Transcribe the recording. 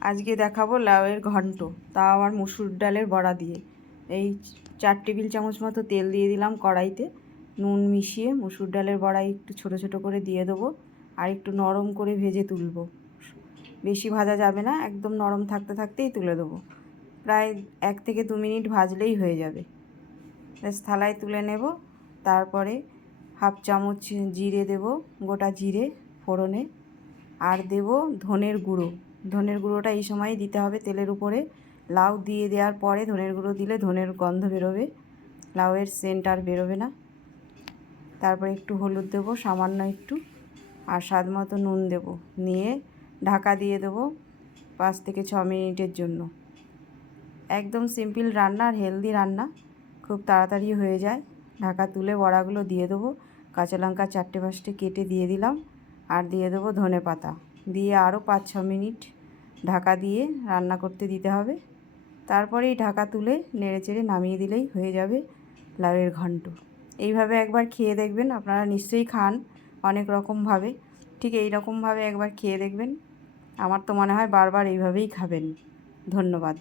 আজকে দেখাবো লাউয়ের ঘন্ট, তাও আবার মুসুর ডালের বড়া দিয়ে। এই 4 টেবিল চামচ মতো তেল দিয়ে দিলাম কড়াইতে, নুন মিশিয়ে মুসুর ডালের বড়া একটু ছোট ছোট করে দিয়ে দেবো, আর একটু নরম করে ভেজে তুলবো। বেশি ভাজা যাবে না, একদম নরম থাকতে থাকতেই তুলে দেবো। প্রায় 1 থেকে 2 মিনিট ভাজলেই হয়ে যাবে। বেশ থালায় তুলে নেব। তারপরে হাফ চামচ জিরে দেব, গোটা জিরে ফোড়নে, আর দেব ধনের গুঁড়ো। ধনের গুঁড়োটা এই সময় দিতে হবে তেলের উপরে। লাউ দিয়ে দেওয়ার পরে ধনের গুঁড়ো দিলে ধনের গন্ধ বেরোবে, লাউয়ের সেন্ট আর বেরোবে না। তারপরে একটু হলুদ দেবো, সামান্য একটু, আর স্বাদ মতো নুন দেব। নিয়ে ঢাকা দিয়ে দেবো 5 থেকে 6 মিনিটের জন্য। একদম সিম্পল রান্না আর হেলদি রান্না, খুব তাড়াতাড়ি হয়ে যায়। ঢাকা তুলে বড়াগুলো দিয়ে দেবো, কাঁচা লঙ্কা 4টে-5টে কেটে দিয়ে দিলাম, আর দিয়ে দেবো ধনে পাতা দিয়ে আরও 5-6 মিনিট ঢাকা দিয়ে রান্না করতে দিতে হবে। তারপরেই ঢাকা তুলে নেড়েচেড়ে নামিয়ে দিলেই হয়ে যাবে লাউয়ের ঘন্ট। এইভাবে একবার খেয়ে দেখবেন, আপনারা নিশ্চয়ই খান অনেক রকমভাবে, ঠিক এই রকমভাবে একবার খেয়ে দেখবেন। আমার তো মনে হয় বারবার এইভাবেই খাবেন। ধন্যবাদ।